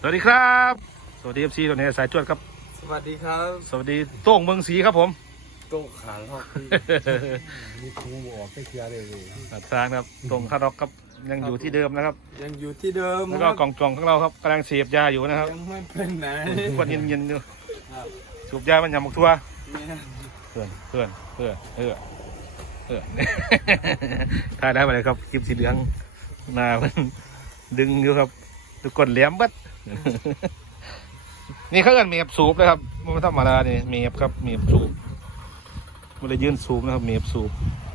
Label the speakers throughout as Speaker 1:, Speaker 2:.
Speaker 1: วัสดีครับสวัสดีFCตัวนี้สายจวดครับ
Speaker 2: สวัสดีครับ
Speaker 1: สวัสดีโต้งเมืองศรีครับผม
Speaker 2: โต้ขาลอก
Speaker 3: นี่ครูออกไม่เคลียร์เลย
Speaker 1: ทางครับตรงคาร์ดอกครับยังอยู่ที่เดิมนะครับ
Speaker 2: ยังอยู่ที่เดิม
Speaker 1: แล้วก็กล่องจองของเราครับกำลังเสพยาอยู่นะครับ
Speaker 2: ยังไม่เป็นไหน
Speaker 1: ควันเย็นๆอยู่สูบยามันยำหมกทัวเพื่อนถ่ายได้ไหมครับคลิปสีเหลืองหน้ามันดึงอยู่ครับทุกคนเหลี่ยมบัดนี่เขาเอิ้นเมียบสูบนะครับมันธรรมดานี่เมียบครับเมียบสูบมันเลยยืนสูบนะครับเมียบสูบ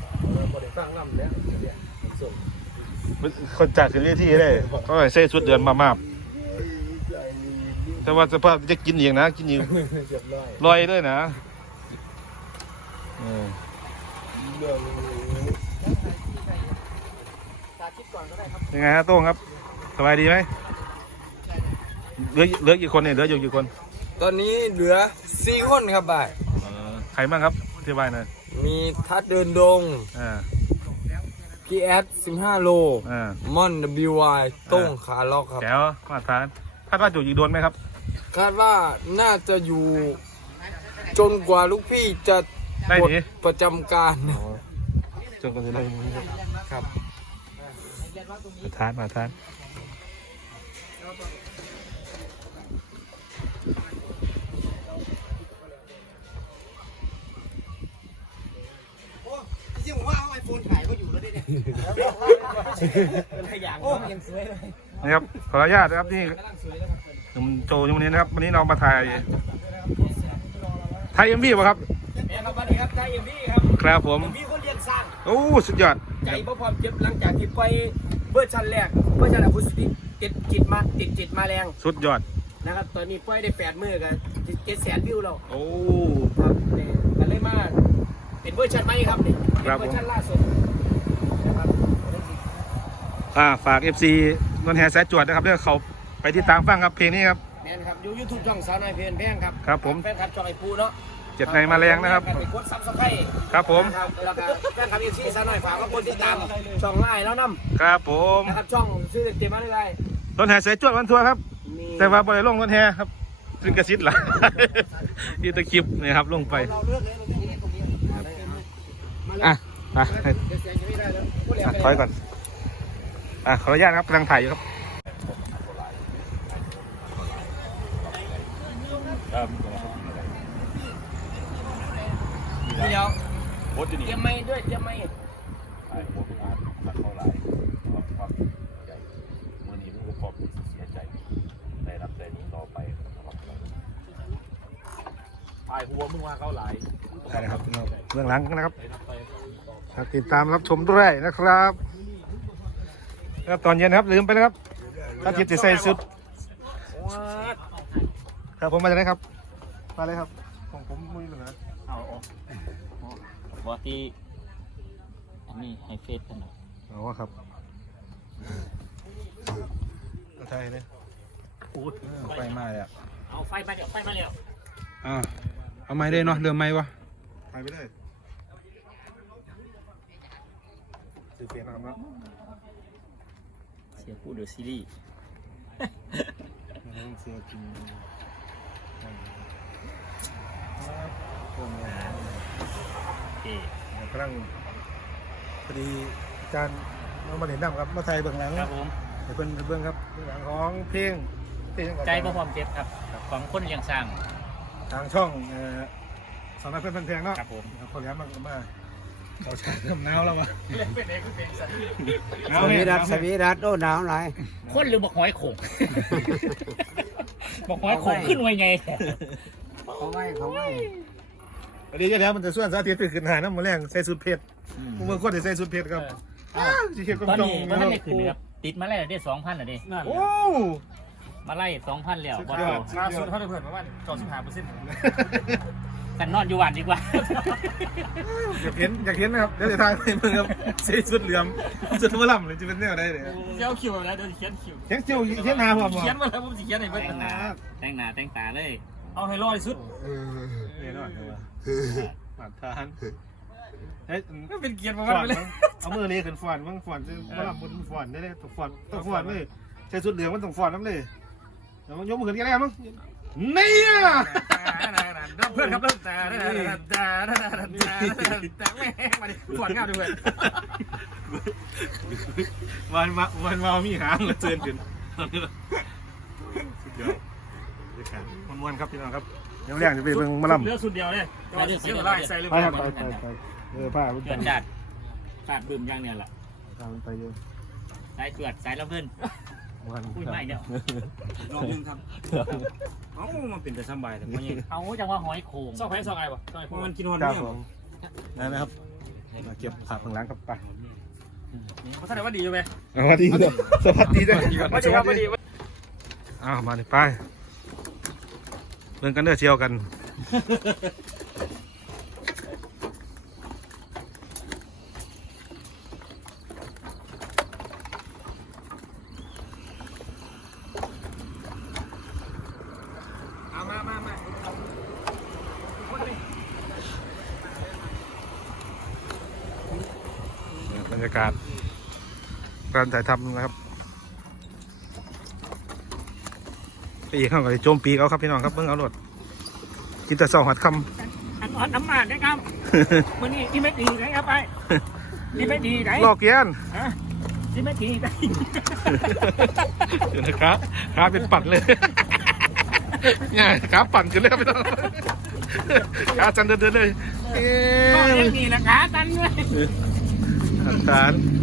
Speaker 1: คนจัดคือที่เลยเขาใส่ชุดเดือนมาแต่ว่าสภาพจะกินเองนะกินอยู่ลอยด้วยนะยังไงฮะโต้งครับสบายดีไหมเหลือกี่คนเนี่ยเหลืออยู่กี่คน
Speaker 2: ตอนนี้เหลือ4 คนครับบ่าย
Speaker 1: ใครบ้างครับที่บ้านนะ
Speaker 2: มีทัดเดินดงพี่แอด15 โลม่อน WY โต้งขาล็อกครับ
Speaker 1: แถวมาทานคาดว่าอยู่อีกโดนไหมครับ
Speaker 2: คาดว่าน่าจะอยู่จนกว่าลูกพี่จะหมดประจำการ
Speaker 1: จนกว่าจะได้
Speaker 2: ครับ
Speaker 1: มาทาน
Speaker 3: จริงๆผมว่าเอาไอโฟนถ่ายก็อยู่แล้วเนี่ยโอ้ยังสวยเลย
Speaker 1: นี่ครับขออนุญาตนะครับนี่หนุ่มโจยวันนี้นะครับวันนี้เรามาถ่ายMVป่ะครับ
Speaker 3: ครับวันนี้ครับไทยMV
Speaker 1: ครับผม
Speaker 3: มีคนเรียนสร้าง
Speaker 1: โอ้สุดยอด
Speaker 3: ใจบ่พร้อมเจ็บหลังจากที่ไปเวอร์ชันแรกเวอร์ชันอะคูสติกติดจิตมาแรง
Speaker 1: สุดยอด
Speaker 3: นะครับตอนนี้ปล่อยได้8 มื้อกัน700,000 วิวแล้ว
Speaker 1: โอ้
Speaker 3: ครับก็เลยมาเป็นเวอร์ชันใหม่ครับนี่เป็นเวอร์ชันล่าสุดนะครับ
Speaker 1: ฝาก FC นนแฮแซดจวดนะครับเดี๋ยวเขาไปที่ตามฟังครับเพลงนี้ครับ
Speaker 3: แม่นครับอยู่ YouTube ช่องสาวน้อยเพลินแพงครับ
Speaker 1: ครับผม
Speaker 3: แฟนคลับช่องไอ้ปูเนาะ
Speaker 1: 7 ในมาแรงนะครับ
Speaker 3: ไปกดซับสไครต์
Speaker 1: ครับผม
Speaker 3: แล้วก็แฟนคลับ FC สาวน้อยฝากมากดติดตามช่องไลน์แล้วนำ
Speaker 1: ครับผม
Speaker 3: นะครับช่องชื่อเต็มมาเลย
Speaker 1: นนแฮแซดจวดวันทัวร์ครับแต่ว่าบ่ได้ลงนนแฮครับซึ่งกระซิดล่ะที่ตะคลิปนี่ครับลงไปมาถอยก่อนขออนุญาตครับกำลังถ่ายอยู่ครับ
Speaker 3: เดี๋ยวเตรียมไม้ด้วยเตรียมไม้
Speaker 2: หัวมึงว่าเขาหลาย
Speaker 1: ได้ครับเบื้องหลังนะครับติดตามรับชมด้วยนะครับแล้วตอนเย็นครับลืมไปแล้วครับถ้าจิตจะใส่สุดครับผมมาจากไหนครับมาเลยครับของผมมือหนึ่งนะ
Speaker 4: เอาบอตี้อันนี้ให้เฟซกันหน่อย
Speaker 1: อ๋อครับใช่เลย
Speaker 4: พูด
Speaker 1: ไฟมาเลย
Speaker 4: เอาไฟมาเดี๋ยวไฟมาเร็ว
Speaker 1: เอาไม้ได้เนาะเรือไม้วะไฟไปเลยสื่อเปลี่ยนนะครับ
Speaker 4: เสียพูดเดี๋ยวซีรีส์
Speaker 1: เสียจริงกำลังพอดีอาจารย์น้องมาเห็นน้ำครับมาไทยเบื้องหลัง
Speaker 4: ครับผม
Speaker 1: เดี๋ยวเป็นเบื้องครับเบื้องหลังของเพลง
Speaker 4: ใจบ่พร้อมเจ็บครับของคนยังสร้าง
Speaker 1: ทางช่องสำนักเพื่อนแพงเนาะ
Speaker 4: ครับผม
Speaker 1: พอแล้วมาเขาชาเริ่มหนาวแล้ววะ
Speaker 3: เป็นเอกเป็นสัตว์
Speaker 2: สวีดัสโอ้หนาวไหน
Speaker 4: คนหรือบอกหอยโขงบอกหอยโขงขึ้นไว้ไง
Speaker 2: เขาไม่
Speaker 1: อันนี้แล้วมันจะส่วนสาธิตไปขึ้นหาน้ำมันแรงใส่สุดเผ็ดมึงเมื่อก่อนจะใส่สุดเผ็ดครับ
Speaker 4: ตอนนี้มันไม่ขึ้นเลยครับติดมาแล้วได้2,000เลยดิ
Speaker 1: โอ้
Speaker 4: มาไล่2,000แล้วบอล
Speaker 3: ล่าสุดเขาได้เพื่อนมาว่า95%
Speaker 4: กันนอนอยู่วันดีกว่า
Speaker 1: อยากเห็นนะครับเดี๋ยวจะทายให้มึงครับใส่สุดเหลือมสุดมะล่ำเลยจะเป็นแนวได้เลย
Speaker 3: เขียวคิวแล้วเดี๋ยวเขียนคิว
Speaker 1: เขียนหน้าผม
Speaker 3: เขียนมาแล้วผมจะเขียนไหนเพื่อน
Speaker 4: แต่งหน้าตาเลย
Speaker 3: เอาให้รอดสุด
Speaker 1: เนี่ยน่อยมาทาน
Speaker 3: ก็เป็นเกียรติมากเลย
Speaker 1: เอามือนี้ขึ้นฟอนมึงฟอนจะมะล่ำบนฟอนได้เลยต้องฟอนเลยใส่สุดเหลืองมันต้องฟอนน้ำเลยดี๋ยวมันยกมือขึ้นกันแล้วมั้งนี่อ่ะ
Speaker 3: เพื่อนครับเริ่มแต่แม่มาดิปวดเงาดิเพื่อน
Speaker 1: วันมามีหางเลยเตือนขึ้นม้วนๆครับพี่น้องครับเดี๋ยวแรงจะไปเบิ่งมาลำ
Speaker 3: เลือกสุดเดียวเลยเสียอะไรใส่เลย
Speaker 1: ไปครับไปผ้ามัน
Speaker 4: เกิดจัดขาดบึมอย่างเนี้ยแหละ
Speaker 1: ผ้ามันไปเยอะ
Speaker 4: สายเกิดสายลำเพิ่น
Speaker 1: วัน
Speaker 4: พูดไม่เดียว
Speaker 3: ลองนึงครับเอ้ามันเป็นแต่สบายแต่มันยัง
Speaker 4: เอาจังว่าหอยโขง
Speaker 3: ซอกแพ้ซอกไอ้ปะซอกไอ้พวกมันกินวัน
Speaker 1: เจ้า
Speaker 3: นี้
Speaker 1: ของนั่นนะครับมาเก็บผ้าข้างหลังครับไป
Speaker 3: เขาแสดงว่าดีอยู่ไหม
Speaker 1: สวัสดีด้วยสวัสดีด้วย
Speaker 3: ไม่ใช่ครับไม่ดี
Speaker 1: อ้าวมาเลยไปเบิ่งกันเด้อเชียวกัน
Speaker 3: เอามา
Speaker 1: บรรยากาศการถ่ายทำนะครับไปอีกข้างกับโจมปีเขาครับพี่น้องครับเบิ่งเอารถกินแต่สองหัดค
Speaker 3: อันอ่อนน้ำมันนะครับวันนี้ที่ไม่ดีนะครับไปที่ไม่ดีไหน
Speaker 1: ำลอกเกียน
Speaker 3: ที่ไม่ดีไหน
Speaker 1: เดี๋ยวนะครับขาเป็นปั่นเลยเนี่ยขาปั่นกันเลยพี่น้องขาจันเดินเลย
Speaker 3: ก็ยังมีราคาตันเลย
Speaker 1: อาจารย์